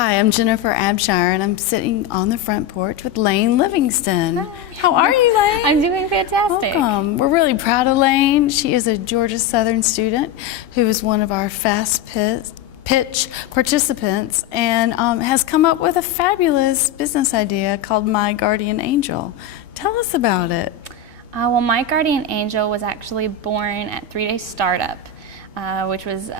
Hi, I'm Jennifer Abshire, and I'm sitting on the front porch with Layne Livingston. Hi. How are you, Layne? I'm doing fantastic. Welcome. We're really proud of Layne. She is a Georgia Southern student who is one of our fast pitch participants and has come up with a fabulous business idea called My Guardian Angel. Tell us about it. Well, My Guardian Angel was actually born at 3 Day Startup, which was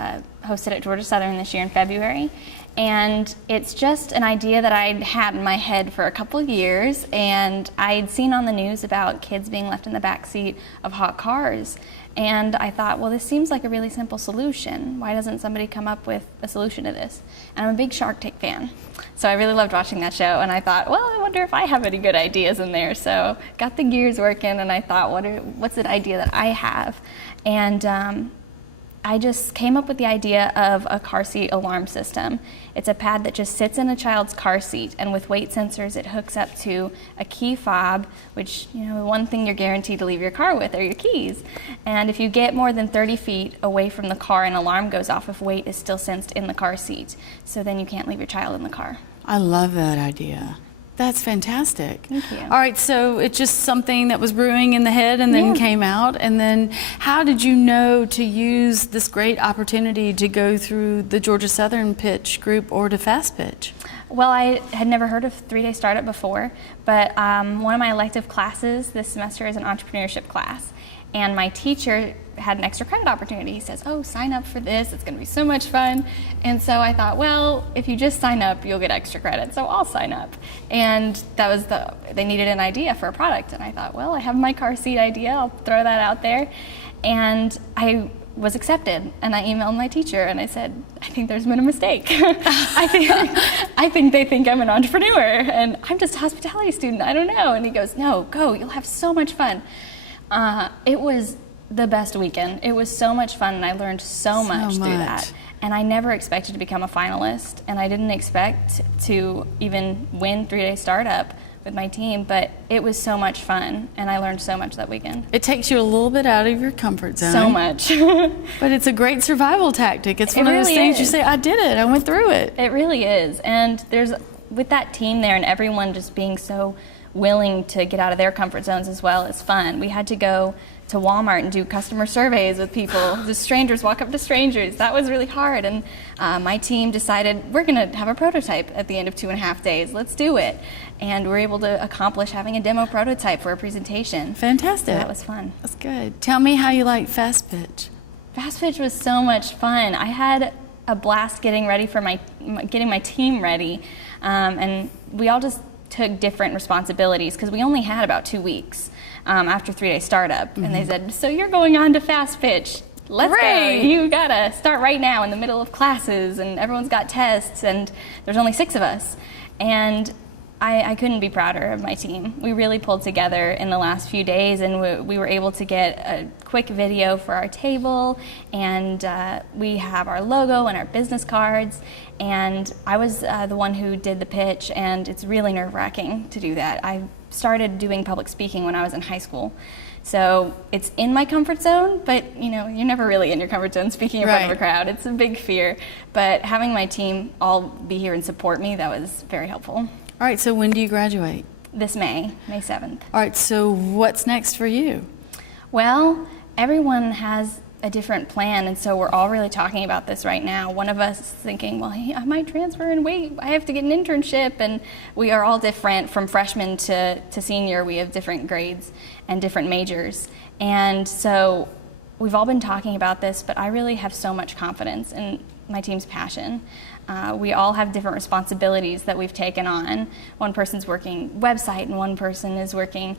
hosted at Georgia Southern this year in February. And it's just an idea that I'd had in my head for a couple of years, and I'd seen on the news about kids being left in the back seat of hot cars. And I thought, well, this seems like a really simple solution. Why doesn't somebody come up with a solution to this? And I'm a big Shark Tank fan, so I really loved watching that show, and I thought, well, I wonder if I have any good ideas in there. So got the gears working, and I thought, what's an idea that I have? And I just came up with the idea of a car seat alarm system. It's a pad that just sits in a child's car seat, and with weight sensors it hooks up to a key fob, which, you know, one thing you're guaranteed to leave your car with are your keys. And if you get more than 30 feet away from the car, an alarm goes off if weight is still sensed in the car seat. So then you can't leave your child in the car. I love that idea. That's fantastic. Thank you. All right, so it's just something that was brewing in the head and then came out. And then how did you know to use this great opportunity to go through the Georgia Southern pitch group or to fast pitch? Well, I had never heard of 3 Day Startup before, but one of my elective classes this semester is an entrepreneurship class. And my teacher had an extra credit opportunity. He says, oh, sign up for this, it's gonna be so much fun. And so I thought, well, if you just sign up, you'll get extra credit, so I'll sign up. And that was they needed an idea for a product. And I thought, well, I have my car seat idea, I'll throw that out there. And I was accepted, and I emailed my teacher and I said, I think there's been a mistake. I think they think I'm an entrepreneur and I'm just a hospitality student, I don't know. And he goes, no, go, you'll have so much fun. It was the best weekend. It was so much fun, and I learned so much through that. And I never expected to become a finalist, and I didn't expect to even win 3 Day Startup with my team, but it was so much fun, and I learned so much that weekend. It takes you a little bit out of your comfort zone. So much. But it's a great survival tactic. It's one of those things you say, I did it, I went through it. It really is, and with that team there and everyone just being so willing to get out of their comfort zones as well as fun. We had to go to Walmart and do customer surveys with people. Just strangers, walk up to strangers. That was really hard. And my team decided we're going to have a prototype at the end of 2.5 days. Let's do it. And we're able to accomplish having a demo prototype for a presentation. Fantastic. So that was fun. That's good. Tell me how you like fast pitch. Fast pitch was so much fun. I had a blast getting my team ready, and we all just took different responsibilities because we only had about 2 weeks after 3 Day Startup, and they said, so you're going on to fast pitch. Let's go. You gotta start right now in the middle of classes, and everyone's got tests, and there's only 6 of us. And I couldn't be prouder of my team. We really pulled together in the last few days, and we were able to get a quick video for our table, and we have our logo and our business cards, and I was the one who did the pitch, and it's really nerve-wracking to do that. I started doing public speaking when I was in high school. So it's in my comfort zone, but you know, you're never really in your comfort zone speaking in front of a crowd. It's a big fear, but having my team all be here and support me, that was very helpful. All right, so when do you graduate? This May 7th. All right, so what's next for you? Well, everyone has a different plan, and so we're all really talking about this right now. One of us is thinking, well, hey, I might transfer and wait, I have to get an internship, and we are all different from freshman to senior. We have different grades and different majors, and so we've all been talking about this, but I really have so much confidence in my team's passion. We all have different responsibilities that we've taken on. One person's working website, and one person is working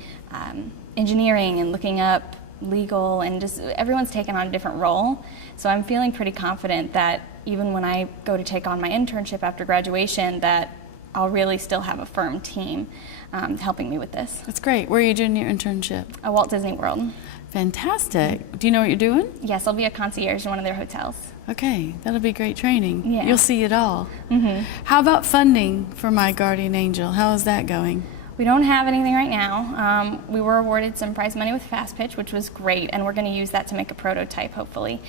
engineering and looking up legal, and just everyone's taken on a different role. So I'm feeling pretty confident that even when I go to take on my internship after graduation, that I'll really still have a firm team helping me with this. That's great. Where are you doing your internship? At Walt Disney World. Fantastic. Do you know what you're doing? Yes, I'll be a concierge in one of their hotels. Okay, that'll be great training. Yeah. You'll see it all. How about funding for My Guardian Angel? How is that going? We don't have anything right now. We were awarded some prize money with Fast Pitch, which was great, and we're going to use that to make a prototype, hopefully.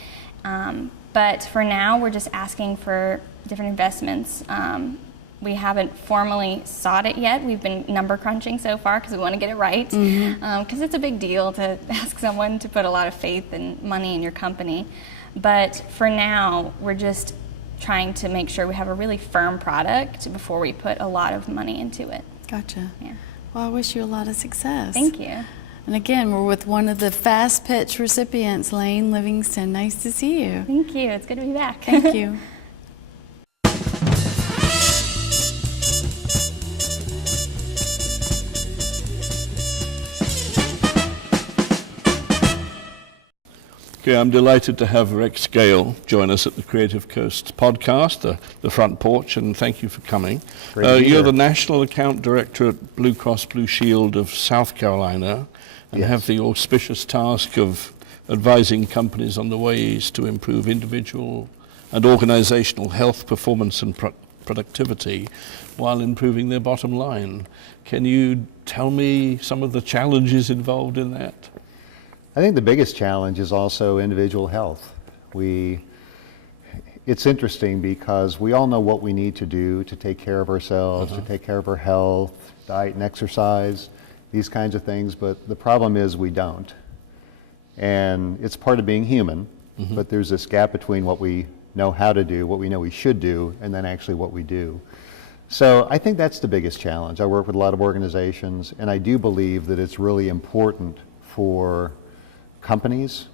But for now, we're just asking for different investments We haven't formally sought it yet. We've been number crunching so far because we want to get it right. Because it's a big deal to ask someone to put a lot of faith and money in your company. But for now, we're just trying to make sure we have a really firm product before we put a lot of money into it. Gotcha. Yeah. Well, I wish you a lot of success. Thank you. And again, we're with one of the Fast Pitch recipients, Layne Livingston. Nice to see you. Thank you. It's good to be back. Thank you. Okay, I'm delighted to have Rex Gale join us at the Creative Coast podcast, the front porch, and thank you for coming. Great to be You're here. the National Account Director at Blue Cross Blue Shield of South Carolina and Yes. have the auspicious task of advising companies on the ways to improve individual and organizational health, performance, and productivity while improving their bottom line. Can you tell me some of the challenges involved in that? I think the biggest challenge is also individual health. It's interesting because we all know what we need to do to take care of ourselves, to take care of our health, diet and exercise, these kinds of things, but the problem is we don't. And it's part of being human, but there's this gap between what we know how to do, what we know we should do, and then actually what we do. So I think that's the biggest challenge. I work with a lot of organizations, and I do believe that it's really important for companies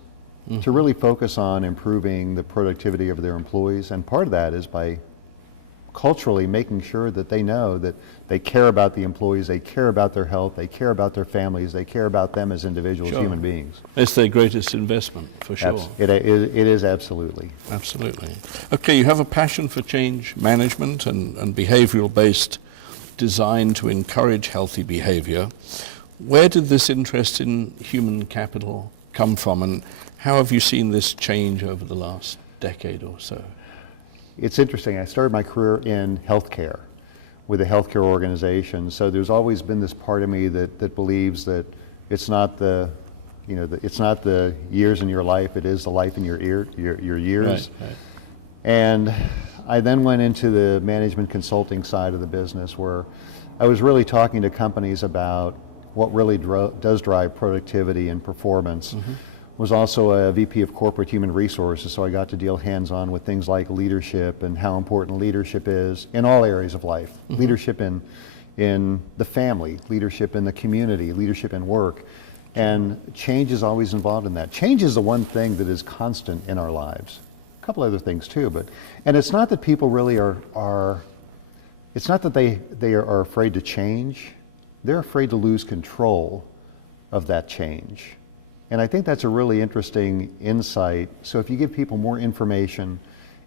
to really focus on improving the productivity of their employees, and part of that is by culturally making sure that they know that they care about the employees, they care about their health, they care about their families, they care about them as individuals, Sure. human beings. It's their greatest investment, for sure. It is absolutely. Absolutely. Okay, you have a passion for change management and behavioral-based design to encourage healthy behavior. Where did this interest in human capital come from, and how have you seen this change over the last decade or so? It's interesting. I started my career in healthcare with a healthcare organization, so there's always been this part of me that believes that it's not it's not the years in your life, it is the life in your years. Right. And I then went into the management consulting side of the business, where I was really talking to companies about what really does drive productivity and performance. Was also a VP of Corporate Human Resources, so I got to deal hands-on with things like leadership and how important leadership is in all areas of life. Leadership in the family, leadership in the community, leadership in work. And change is always involved in that. Change is the one thing that is constant in our lives. A couple other things too, and it's not that people really it's not that they are afraid to change. They're afraid to lose control of that change. And I think that's a really interesting insight. So if you give people more information,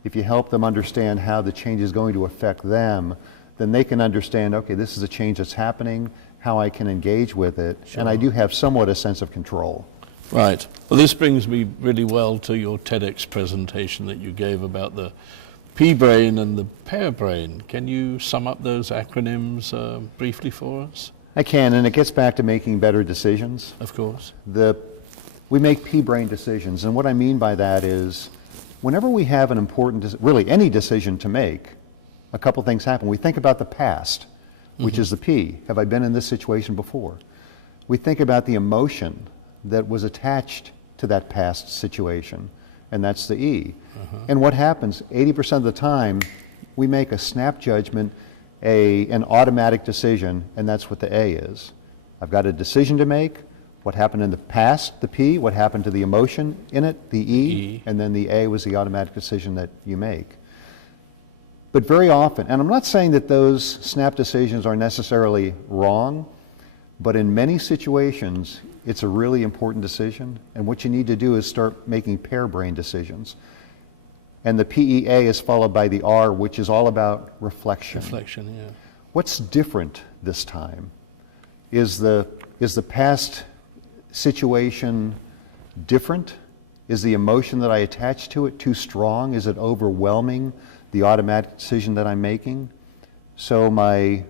if you help them understand how the change is going to affect them, then they can understand, okay, this is a change that's happening, how I can engage with it, Sure. and I do have somewhat a sense of control. Right. Well, this brings me really well to your TEDx presentation that you gave about the P-brain and the pear brain. Can you sum up those acronyms briefly for us? I can, and it gets back to making better decisions. Of course. We make P-brain decisions, and what I mean by that is whenever we have an important, really any decision to make, a couple things happen. We think about the past, which is the P. Have I been in this situation before? We think about the emotion that was attached to that past situation, and that's the E. And what happens 80% of the time, we make a snap judgment, an automatic decision, and that's what the A is. I've got a decision to make. What happened in the past, the P, what happened to the emotion in it, the E, and then the A was the automatic decision that you make. But very often, and I'm not saying that those snap decisions are necessarily wrong, but in many situations, it's a really important decision, and what you need to do is start making pair brain decisions. And the PEA is followed by the R, which is all about reflection. Reflection, yeah. What's different this time? Is the past situation different? Is the emotion that I attach to it too strong? Is it overwhelming the automatic decision that I'm making? So my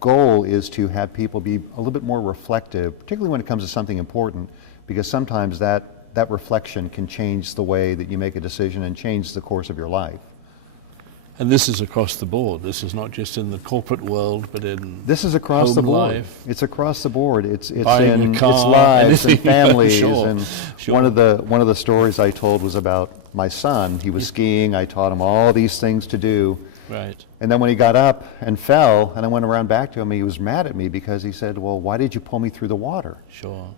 goal is to have people be a little bit more reflective, particularly when it comes to something important, because sometimes that reflection can change the way that you make a decision and change the course of your life. And this is across the board. This is not just in the corporate world, but in This is across home the board. life. It's across the board. It's Buying in a car, it's lives and anything. families. Sure, And sure. one of the stories I told was about my son. He was skiing. I taught him all these things to do. Right. And then when he got up and fell, and I went around back to him, he was mad at me because he said, "Well, why did you pull me through the water?" Sure.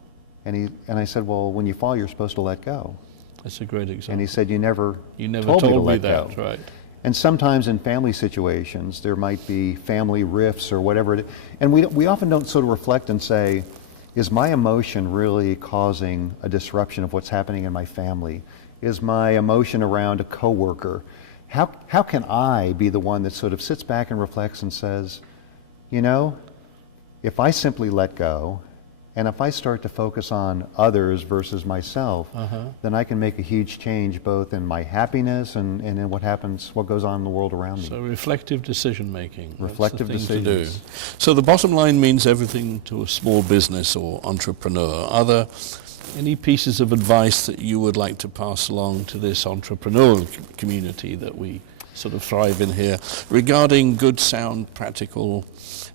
And I said, "Well, when you fall, you're supposed to let go." That's a great example. And he said, "You never told me to me let that, go." right. And sometimes in family situations, there might be family rifts or whatever it is. And we often don't sort of reflect and say, is my emotion really causing a disruption of what's happening in my family? Is my emotion around a coworker? How can I be the one that sort of sits back and reflects and says, you know, if I simply let go, and if I start to focus on others versus myself, then I can make a huge change both in my happiness and in what goes on in the world around me. So reflective decision making. Reflective that's the thing to decisions. do. So the bottom line means everything to a small business or entrepreneur. Are there any pieces of advice that you would like to pass along to this entrepreneurial community that we sort of thrive in here regarding good, sound, practical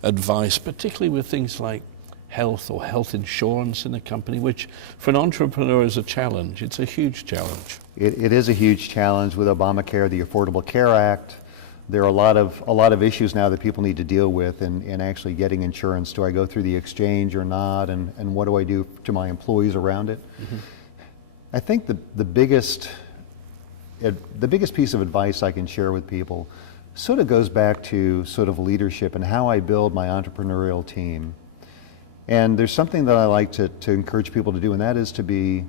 advice, particularly with things like health or health insurance in a company, which for an entrepreneur is a challenge. It's a huge challenge. It is a huge challenge with Obamacare, the Affordable Care Act. There are a lot of issues now that people need to deal with in actually getting insurance. Do I go through the exchange or not? And what do I do to my employees around it? I think the biggest piece of advice I can share with people sort of goes back to sort of leadership and how I build my entrepreneurial team. And there's something that I like to encourage people to do, and that is to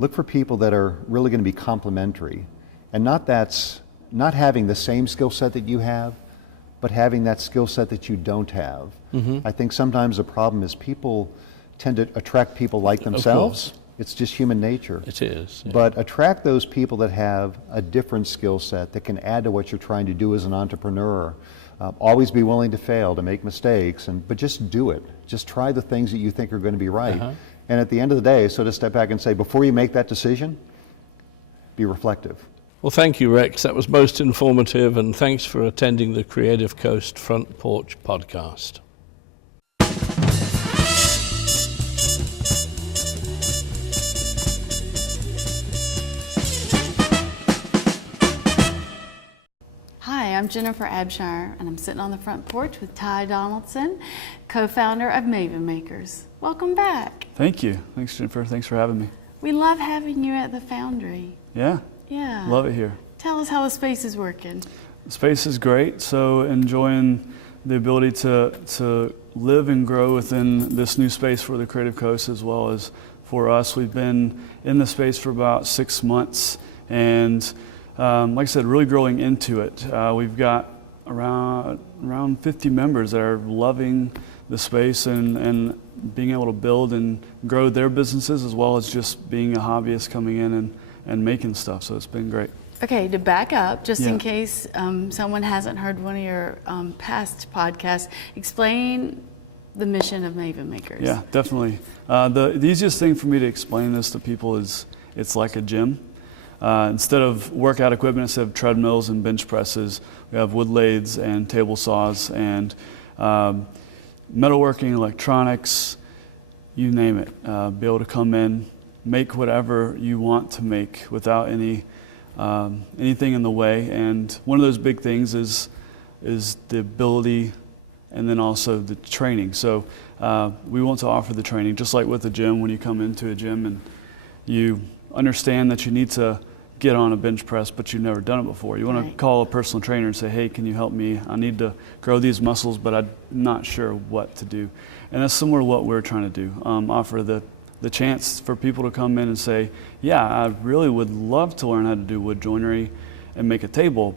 look for people that are really going to be complementary. And not having the same skill set that you have, but having that skill set that you don't have. I think sometimes the problem is people tend to attract people like themselves. It's just human nature. It is. Yeah. But attract those people that have a different skill set that can add to what you're trying to do as an entrepreneur. Always be willing to fail, to make mistakes, but just do it. Just try the things that you think are going to be right. And at the end of the day, sort of step back and say, before you make that decision, be reflective. Well, thank you, Rex. That was most informative, and thanks for attending the Creative Coast Front Porch podcast. Hi, I'm Jennifer Abshire, and I'm sitting on the front porch with Ty Donaldson, co-founder of Maven Makers. Welcome back. Thank you. Thanks, Jennifer. Thanks for having me. We love having you at the Foundry. Yeah, Yeah. love it here. Tell us how the space is working. The space is great, so enjoying the ability to live and grow within this new space for the Creative Coast as well as for us. We've been in the space for about 6 months, and like I said, really growing into it. We've got around 50 members that are loving the space and being able to build and grow their businesses as well as just being a hobbyist coming in and making stuff. So it's been great. Okay, to back up, just in Yeah. case someone hasn't heard one of your past podcasts, explain the mission of Maven Makers. Yeah, definitely. The easiest thing for me to explain this to people is it's like a gym. Instead of workout equipment, instead of treadmills and bench presses, we have wood lathes and table saws and metalworking, electronics, you name it. Be able to come in, make whatever you want to make without anything in the way. And one of those big things is the ability and then also the training. So we want to offer the training, just like with the gym. When you come into a gym and you understand that you need to get on a bench press, but you've never done it before. You want to call a personal trainer and say, hey, can you help me? I need to grow these muscles, but I'm not sure what to do. And that's similar to what we're trying to do, offer the chance for people to come in and say, yeah, I really would love to learn how to do wood joinery and make a table.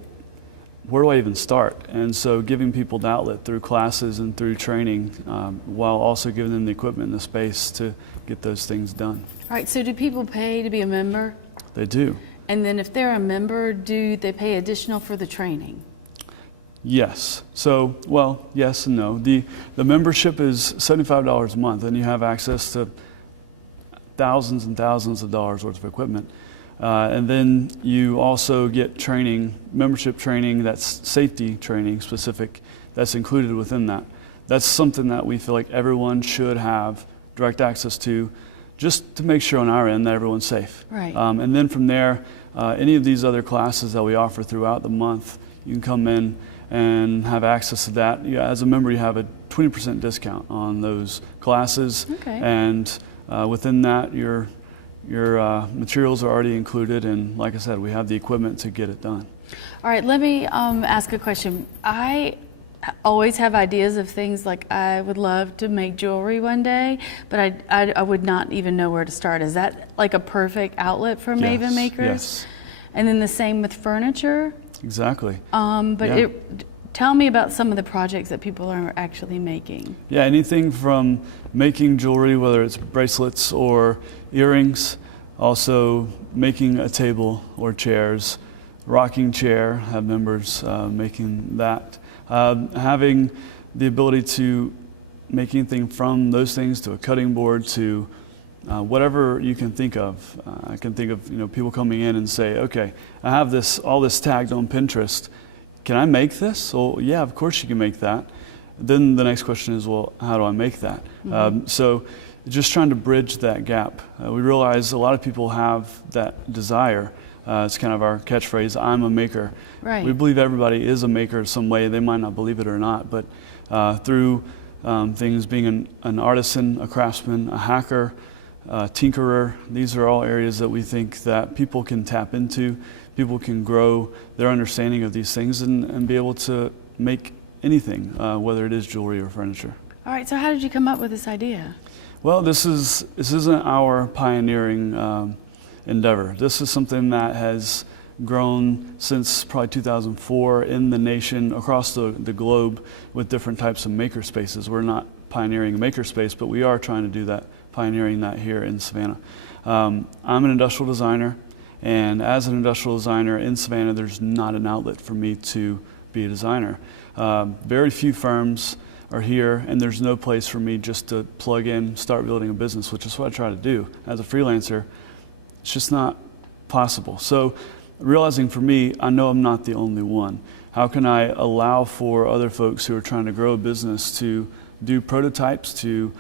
Where do I even start? And so giving people the outlet through classes and through training, while also giving them the equipment and the space to get those things done. All right, so do people pay to be a member? They do. And then if they're a member, do they pay additional for the training? Yes. So, well, yes and no. The membership is $75 a month, and you have access to thousands and thousands of dollars worth of equipment. And then you also get training, membership training, that's safety training specific, that's included within that. That's something that we feel like everyone should have direct access to, just to make sure on our end that everyone's safe. Right. And then from there, any of these other classes that we offer throughout the month, you can come in and have access to that. Yeah, as a member, you have a 20% discount on those classes. Okay. And within that, your materials are already included, and like I said, we have the equipment to get it done. All right, let me ask a question. I always have ideas of things, like I would love to make jewelry one day, but I would not even know where to start. Is that like a perfect outlet for Maven Makers? Yes. And then the same with furniture? Exactly. But Yeah. tell me about some of the projects that people are actually making. Yeah, anything from making jewelry, whether it's bracelets or earrings, also making a table or chairs, rocking chair, have members making that. Having the ability to make anything from those things to a cutting board to whatever you can think of. I can think of people coming in and say, okay, I have all this tagged on Pinterest. Can I make this? Well, yeah, of course you can make that. Then the next question is, well, how do I make that? Mm-hmm. So just trying to bridge that gap. We realize a lot of people have that desire. It's kind of our catchphrase, I'm a maker. Right. We believe everybody is a maker in some way. They might not believe it or not, but through things being an artisan, a craftsman, a hacker, tinkerer, these are all areas that we think that people can tap into. People can grow their understanding of these things and be able to make anything, whether it is jewelry or furniture. All right, so how did you come up with this idea? Well, this isn't our pioneering endeavor. This is something that has grown since probably 2004 in the nation, across the globe, with different types of maker spaces. We're not pioneering a maker space, but we are trying to do that, pioneering that here in Savannah. I'm an industrial designer, and as an industrial designer in Savannah, there's not an outlet for me to be a designer. Very few firms are here, and there's no place for me just to plug in, start building a business, which is what I try to do as a freelancer. It's just not possible. So realizing for me, I know I'm not the only one. How can I allow for other folks who are trying to grow a business to do prototypes, to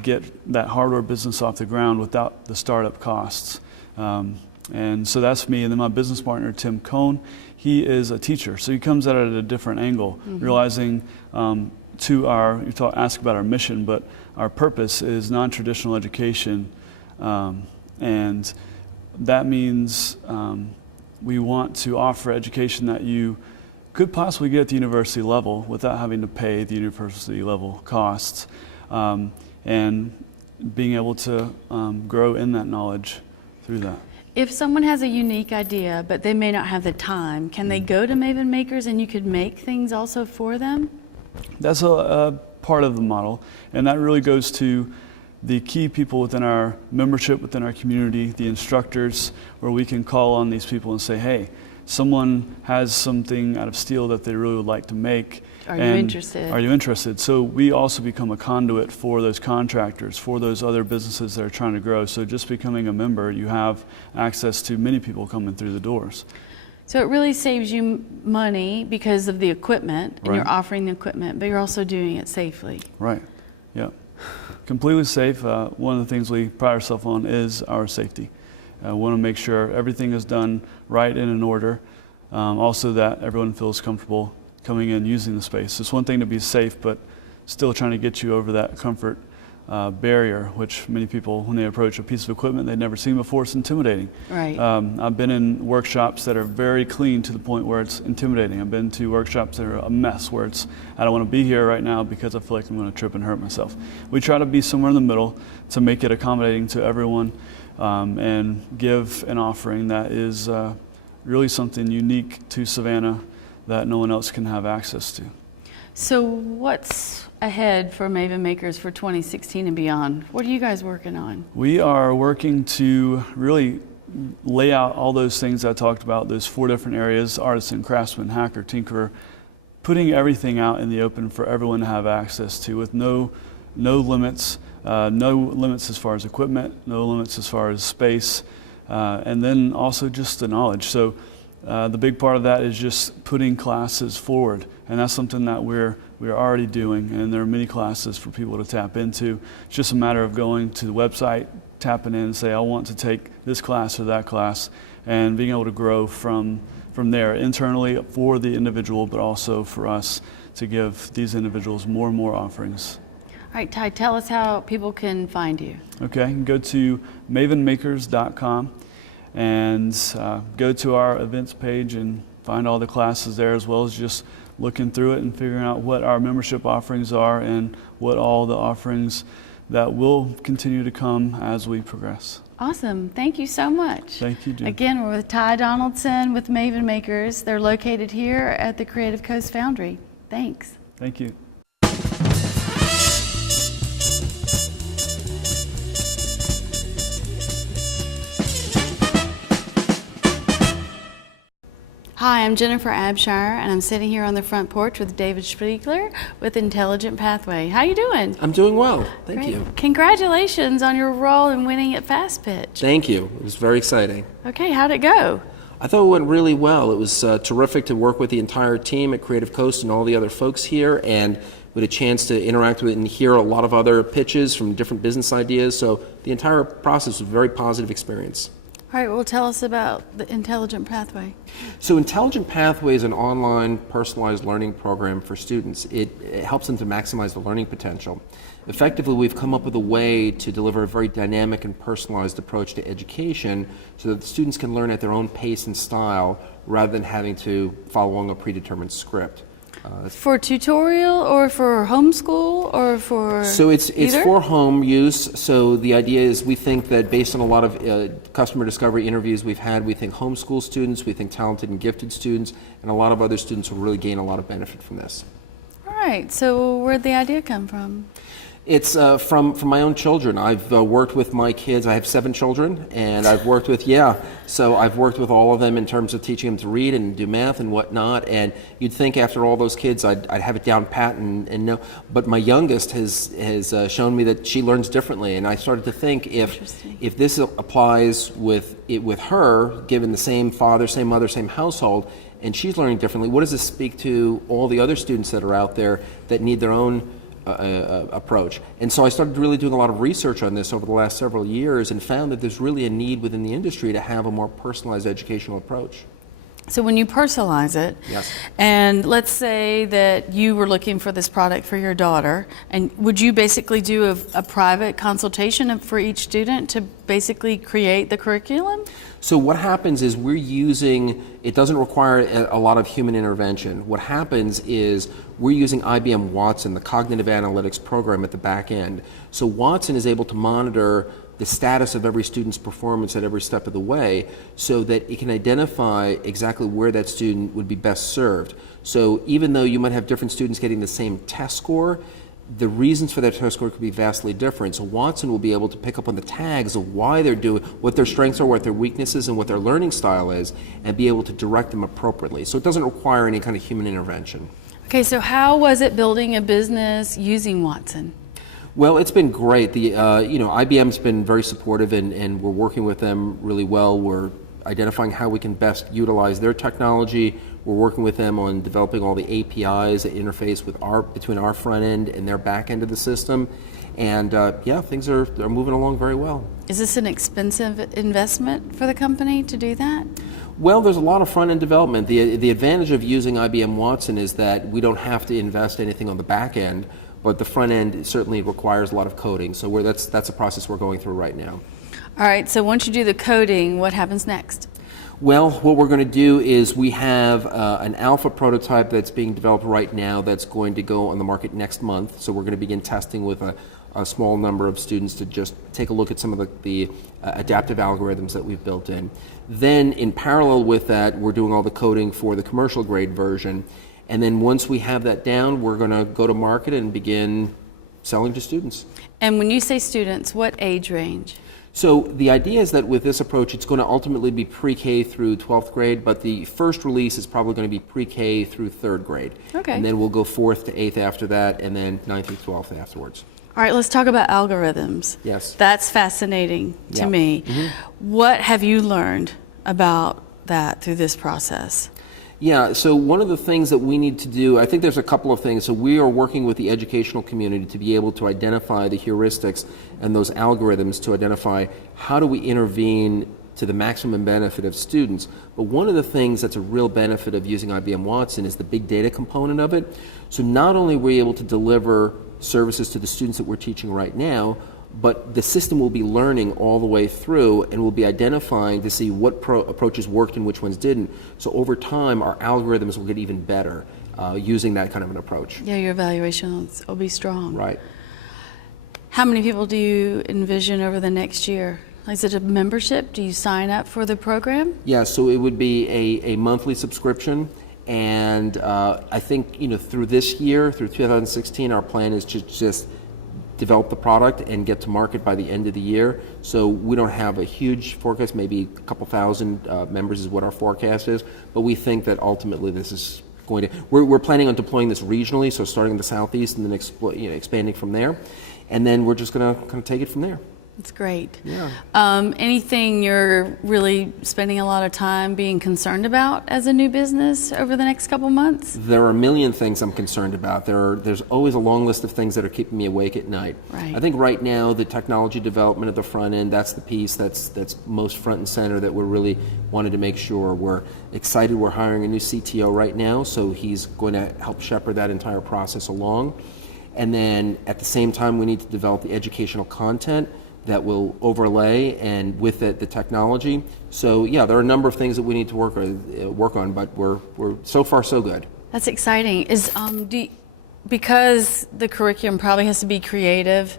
get that hardware business off the ground without the startup costs? And so that's me. And then my business partner, Tim Cohn, he is a teacher. So he comes at it at a different angle, realizing ask about our mission, but our purpose is non-traditional education. And that means we want to offer education that you could possibly get at the university level without having to pay the university level costs, and being able to grow in that knowledge through that. If someone has a unique idea, but they may not have the time, can they go to Maven Makers and you could make things also for them? That's a part of the model, and that really goes to the key people within our membership, within our community, the instructors, where we can call on these people and say, hey, someone has something out of steel that they really would like to make. Are you interested? Are you interested? So we also become a conduit for those contractors, for those other businesses that are trying to grow. So just becoming a member, you have access to many people coming through the doors. So it really saves you money because of the equipment, and you're offering the equipment, but you're also doing it safely. Right, yeah. Completely safe. One of the things we pride ourselves on is our safety. We want to make sure everything is done right and in order. Also that everyone feels comfortable coming in using the space. It's one thing to be safe, but still trying to get you over that comfort barrier, which many people, when they approach a piece of equipment they've never seen before, it's intimidating. Right. I've been in workshops that are very clean to the point where it's intimidating. I've been to workshops that are a mess, where I don't want to be here right now because I feel like I'm going to trip and hurt myself. We try to be somewhere in the middle to make it accommodating to everyone, and give an offering that is really something unique to Savannah that no one else can have access to. So what's ahead for Maven Makers for 2016 and beyond? What are you guys working on? We are working to really lay out all those things I talked about, those 4 different areas: artisan, craftsman, hacker, tinkerer, putting everything out in the open for everyone to have access to, with no limits, no limits as far as equipment, no limits as far as space. and then also just the knowledge. So the big part of that is just putting classes forward, and that's something that we're already doing, and there are many classes for people to tap into. It's just a matter of going to the website, tapping in and say, I want to take this class or that class, and being able to grow from there internally for the individual, but also for us to give these individuals more and more offerings. All right, Ty, tell us how people can find you. Okay, you can go to mavenmakers.com and go to our events page and find all the classes there, as well as just looking through it and figuring out what our membership offerings are and what all the offerings that will continue to come as we progress. Awesome. Thank you so much. Thank you, Jim. Again, we're with Ty Donaldson with Maven Makers. They're located here at the Creative Coast Foundry. Thanks. Thank you. Hi, I'm Jennifer Abshire, and I'm sitting here on the front porch with David Shpigler with Intelligent Pathway. How you doing? I'm doing well, thank Great. you. Congratulations on your role in winning at Fast Pitch. Thank you, it was very exciting. Okay, how'd it go? I thought it went really well. It was terrific to work with the entire team at Creative Coast and all the other folks here, and we had a chance to interact with and hear a lot of other pitches from different business ideas, so the entire process was a very positive experience. All right, well, tell us about the Intelligent Pathway. So Intelligent Pathway is an online personalized learning program for students. It helps them to maximize the learning potential. Effectively, we've come up with a way to deliver a very dynamic and personalized approach to education so that the students can learn at their own pace and style rather than having to follow along a predetermined script. For tutorial or for homeschool or for So it's either? for home use. So the idea is we think that based on a lot of customer discovery interviews we've had, we think homeschool students, we think talented and gifted students, and a lot of other students will really gain a lot of benefit from this. All right, so where'd the idea come from? It's from my own children. I've worked with my kids. I have 7 children, and I've worked with, so I've worked with all of them in terms of teaching them to read and do math and whatnot, and you'd think after all those kids I'd have it down pat and know, but my youngest has shown me that she learns differently, and I started to think if this applies with her, given the same father, same mother, same household, and she's learning differently, what does this speak to all the other students that are out there that need their own approach? And so I started really doing a lot of research on this over the last several years and found that there's really a need within the industry to have a more personalized educational approach. So when you personalize it, Yes. and let's say that you were looking for this product for your daughter, and would you basically do a private consultation for each student to basically create the curriculum? So what happens is it doesn't require a lot of human intervention. What happens is we're using IBM Watson, the cognitive analytics program at the back end. So Watson is able to monitor the status of every student's performance at every step of the way so that it can identify exactly where that student would be best served. So even though you might have different students getting the same test score, the reasons for that test score could be vastly different. So Watson will be able to pick up on the tags of why they're doing, what their strengths are, what their weaknesses, and what their learning style is, and be able to direct them appropriately. So it doesn't require any kind of human intervention. Okay, so how was it building a business using Watson? Well, it's been great. IBM's been very supportive, and we're working with them really well. We're identifying how we can best utilize their technology. We're working with them on developing all the APIs that interface with between our front end and their back end of the system. And things are moving along very well. Is this an expensive investment for the company to do that? Well, there's a lot of front end development. The advantage of using IBM Watson is that we don't have to invest anything on the back end, but the front end certainly requires a lot of coding. So that's a process we're going through right now. All right, so once you do the coding, what happens next? Well, what we're going to do is we have an alpha prototype that's being developed right now that's going to go on the market next month. So we're going to begin testing with a small number of students to just take a look at some of the adaptive algorithms that we've built in. Then in parallel with that, we're doing all the coding for the commercial grade version. And then once we have that down, we're going to go to market and begin selling to students. And when you say students, what age range? So the idea is that with this approach, it's going to ultimately be pre-K through 12th grade, but the first release is probably going to be pre-K through 3rd grade. Okay. And then we'll go 4th to 8th after that, and then 9th through 12th afterwards. All right, let's talk about algorithms. Yes. That's fascinating to Yeah. me. What have you learned about that through this process? Yeah, so one of the things that we need to do, I think there's a couple of things. So we are working with the educational community to be able to identify the heuristics and those algorithms to identify how do we intervene to the maximum benefit of students. But one of the things that's a real benefit of using IBM Watson is the big data component of it. So not only are we able to deliver services to the students that we're teaching right now, but the system will be learning all the way through and will be identifying to see what approaches worked and which ones didn't. So over time, our algorithms will get even better using that kind of an approach. Yeah, your evaluations will be strong. Right. How many people do you envision over the next year? Is it a membership? Do you sign up for the program? Yeah, so it would be a monthly subscription. And I think, through this year, through 2016, our plan is to just develop the product and get to market by the end of the year. So we don't have a huge forecast, maybe a couple thousand members is what our forecast is, but we think that ultimately this is going to, we're planning on deploying this regionally, so starting in the Southeast and then expanding from there. And then we're just going to kind of take it from there. That's great. Yeah. Anything you're really spending a lot of time being concerned about as a new business over the next couple months? There are a million things I'm concerned about. There's always a long list of things that are keeping me awake at night. Right. I think right now the technology development at the front end, that's the piece that's most front and center that we're really wanting to make sure. We're excited. We're hiring a new CTO right now, so he's going to help shepherd that entire process along. And then at the same time, we need to develop the educational content that will overlay and with it the technology. So yeah, there are a number of things that we need to work on, but we're so far so good. That's exciting. Because the curriculum probably has to be creative,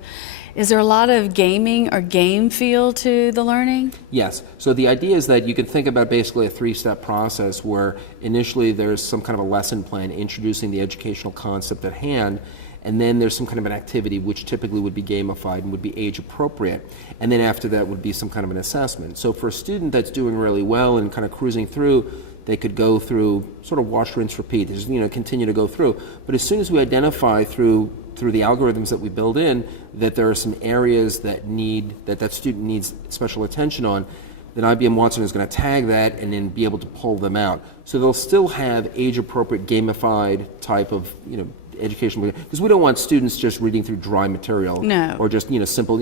is there a lot of gaming or game feel to the learning? Yes. So the idea is that you can think about basically a three-step process where initially there's some kind of a lesson plan introducing the educational concept at hand, and then there's some kind of an activity which typically would be gamified and would be age appropriate, and then after that would be some kind of an assessment. So for a student that's doing really well and kind of cruising through, they could go through sort of wash, rinse, repeat, just, continue to go through. But as soon as we identify through the algorithms that we build in that there are some areas that that student needs special attention on, then IBM Watson is going to tag that and then be able to pull them out. So they'll still have age-appropriate gamified type of education, because we don't want students just reading through dry material. No. Or just simple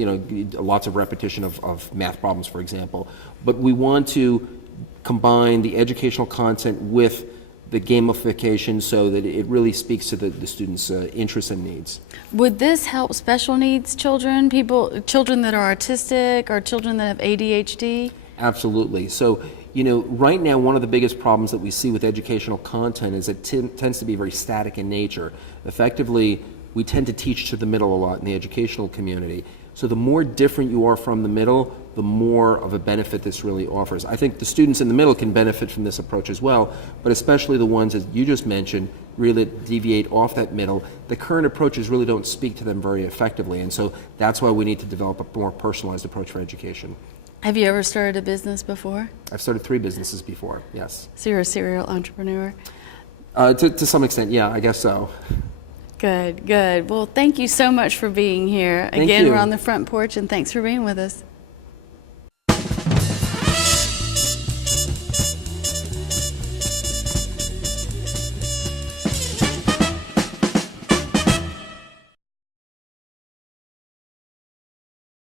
lots of repetition of math problems, for example. But we want to combine the educational content with the gamification so that it really speaks to the students' interests and needs. Would this help special needs children, children that are autistic or children that have ADHD? Absolutely. So, right now one of the biggest problems that we see with educational content is it tends to be very static in nature. Effectively, we tend to teach to the middle a lot in the educational community. So the more different you are from the middle, the more of a benefit this really offers. I think the students in the middle can benefit from this approach as well, but especially the ones that you just mentioned really deviate off that middle. The current approaches really don't speak to them very effectively, and so that's why we need to develop a more personalized approach for education. Have you ever started a business before? I've started 3 businesses before, yes. So you're a serial entrepreneur? To some extent, yeah, I guess so. Good, good. Well, thank you so much for being here. Thank Again, you. we're on the front porch, and thanks for being with us.